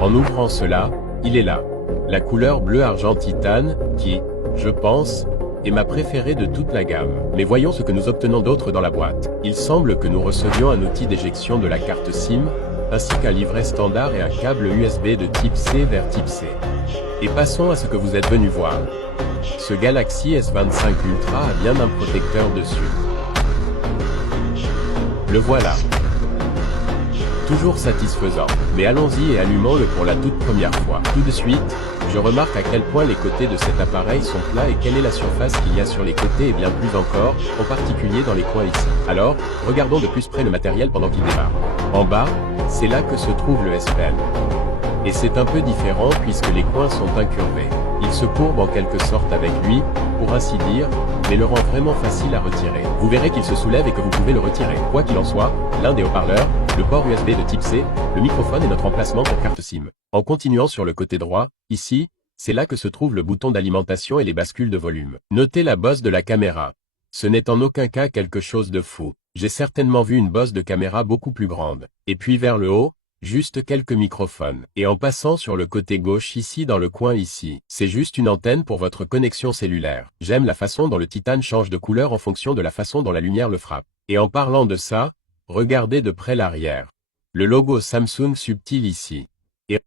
En ouvrant cela, il est là. La couleur bleu argent titane, qui, je pense, est ma préférée de toute la gamme. Mais voyons ce que nous obtenons d'autre dans la boîte. Il semble que nous recevions un outil d'éjection de la carte SIM, ainsi qu'un livret standard et un câble USB de type C vers type C. Et passons à ce que vous êtes venu voir. Ce Galaxy S25 Ultra a bien un protecteur dessus. Le voilà. Toujours satisfaisant. Mais allons-y et allumons-le pour la toute première fois. Tout de suite, je remarque à quel point les côtés de cet appareil sont plats et quelle est la surface qu'il y a sur les côtés et bien plus encore, en particulier dans les coins ici. Alors, regardons de plus près le matériel pendant qu'il démarre. En bas, c'est là que se trouve le S Pen. Et c'est un peu différent puisque les coins sont incurvés. Il se courbe en quelque sorte avec lui, pour ainsi dire, mais le rend vraiment facile à retirer. Vous verrez qu'il se soulève et que vous pouvez le retirer. Quoi qu'il en soit, l'un des haut-parleurs, le port USB de type C, le microphone et notre emplacement pour carte SIM. En continuant sur le côté droit, ici, c'est là que se trouve le bouton d'alimentation et les bascules de volume. Notez la bosse de la caméra. Ce n'est en aucun cas quelque chose de fou. J'ai certainement vu une bosse de caméra beaucoup plus grande. Et puis vers le haut, juste quelques microphones. Et en passant sur le côté gauche ici dans le coin ici, c'est juste une antenne pour votre connexion cellulaire. J'aime la façon dont le titane change de couleur en fonction de la façon dont la lumière le frappe. Et en parlant de ça, regardez de près l'arrière. Le logo Samsung subtil ici.